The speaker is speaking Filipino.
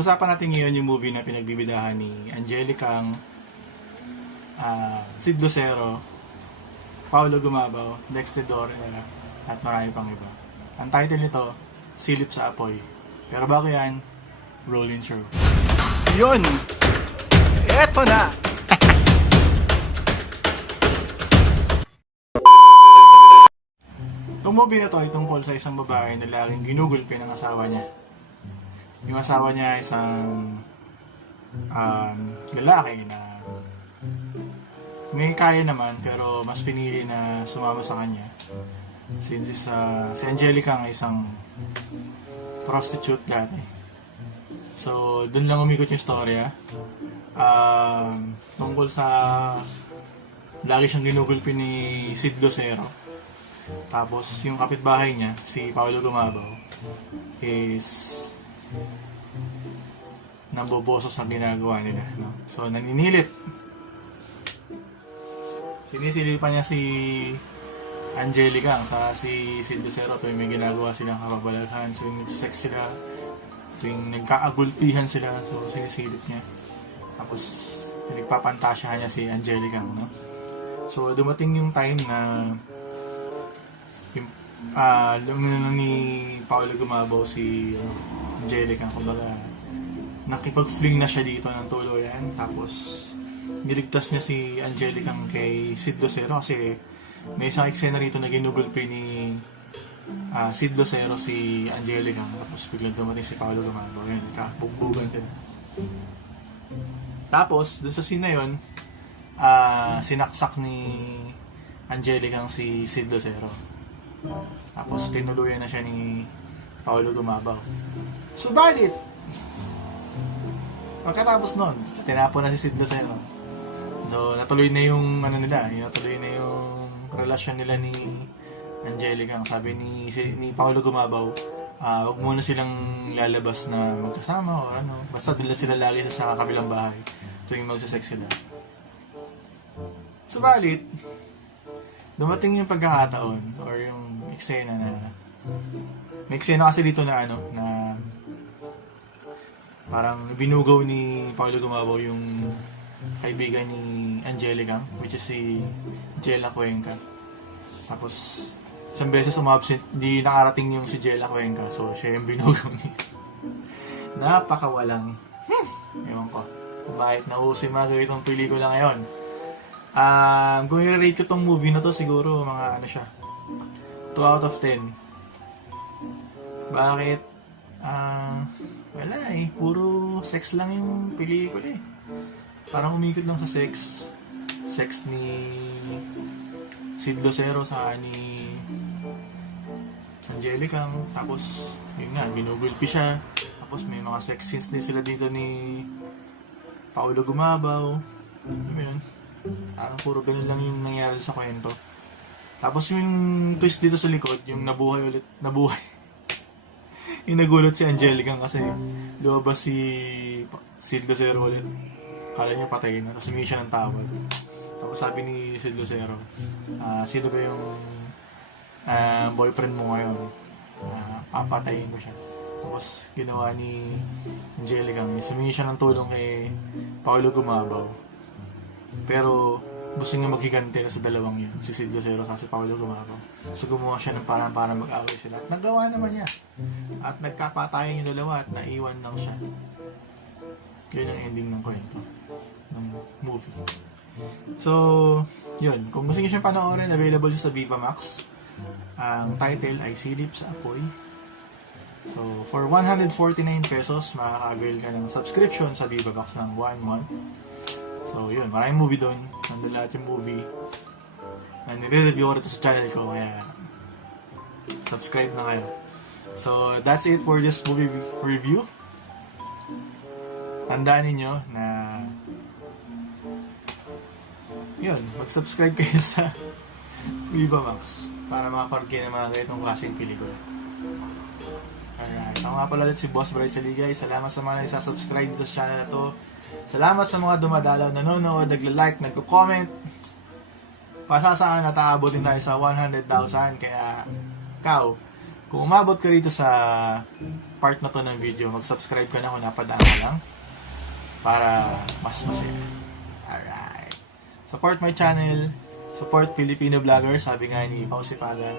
Pag-usapan natin ngayon yung movie na pinagbibidahan ni Angelicang, Sid Lucero, Paolo Gumabaw, Dexter Dorera, at marami pang iba. Ang title nito, Silip sa Apoy. Pero bago yan, roll intro. Yun! Eto na! Itong movie na to ay tungkol sa isang babae na laging ginugulpi ng asawa niya. Yung asawa niya ay isang lalaki na may kaya naman pero mas pinili na sumama sa kanya. Since si Angelica ay isang prostitute dati. So, dun lang umikot yung storya. Tungkol sa lagi siyang ginugulpi ni Sid Lucero. Tapos, yung kapitbahay niya, si Paolo Gumabaw, is namboboso sa ginagawa nila. No? So, naninilip. Sinisilipan niya si Angelica sa si Sid Lucero tuwing may ginagawa silang kababalaghan. So, yung sex sila, tuwing nagkaagulpihan sila, so sinisilip niya. Tapos, nagpapantasyahan niya si Angelica. No? So, dumating yung time na lumino ni Paolo Gumabaw si Angelica, kumbaga nakipag-fling na siya dito ng tuluyan. Tapos niligtas niya si Angelica kay Sid Lucero kasi may isang eksena rito na ginugulpi ni Sid Lucero si Angelica. Tapos biglang dumating si Paolo Gumabaw, yun, kakabugbugan sila. Tapos dun sa scene na yun, sinaksak ni Angelica si Sid Lucero. Tapos tinuluyan na siya ni Paolo Gumabaw. Subalit, pagkatapos nun, tinapon na si Sid Lucero. So, natuloy na yung natuloy na yung relasyon nila ni Angelica. Sabi ni Paolo Gumabaw, wag muna silang lalabas na magkasama o ano. Basta doon sila lagi sa kabilang bahay tuwing magsasex sila. Subalit, dumating yung pagkakataon or yung eksena na may eksena kasi dito na na parang binugaw ni Paolo Gumabaw yung kaibigan ni Angelica, which is si Jella Cuenca. Tapos isang beses umabsent, di nakarating yung si Jella Cuenca, so siya yung binugaw niya. Napakawalang ewan ko kung bakit nauusin mga ganitong pelikula ngayon. Kung i-rate ko tong movie na to, siguro mga siya 2 out of 10. Bakit? Wala puro sex lang yung pelikula Parang umikot lang sa sex ni Sid Lucero sa ni Angelica. Tapos yun nga, ginugulpi siya. Tapos may mga sex scenes din sila dito ni Paolo Gumabaw. Yun. Parang puro ganun lang yung nangyari sa kwento. Tapos yung twist dito sa likod, yung nabuhay. Yung nagulat si Angelica kasi lumabas si Sid Lucero ulit. Kala niya patay na, tapos humingi siya ng tawad. Tapos sabi ni Sid Lucero, sino ba yung boyfriend mo ngayon? Papatayin ko siya. Tapos ginawa ni Angelica, humingi siya ng tulong kay Paolo Gumabaw. Pero gusto niya maghiganti na sa dalawang yun, si Sid Lucero at si Paolo Gumabaw. So gumawa siya ng parang para mag-away sila. At nagawa naman niya. At nagkapatayan yung dalawa at naiwan lang siya. Yun ang ending ng kwento ng movie. So, yun. Kung gusto niyo siyang panoorin, available siya sa Viva Max. Ang title ay Silip sa Apoy. So, for 149 pesos, makaka-avail ka ng subscription sa Viva Max ng 1 month. So, yun. Maraming movie doon. Nandun lahat yung movie. Nire-review ko rin sa channel ko, kaya subscribe na kayo. So, that's it for this movie review. Tandaan ninyo na yun, mag-subscribe kayo sa Viva Max para makaparod kayo ng mga ganitong klaseng pelikula. Alright, ako nga pala ulit si Boss Bryce Saligay. Salamat sa mga nagsasubscribe dito sa channel na to. Salamat sa mga dumadalaw, nanonood, nagla-like, nagko-comment. Pasasaan at aabotin tayo sa 100,000. Kaya, kung umabot ka rito sa part na to ng video, mag-subscribe ka na kung napadaan ka lang para mas masaya. Alright. Support my channel. Support Filipino vlogger, sabi nga ni Pao Sipagan.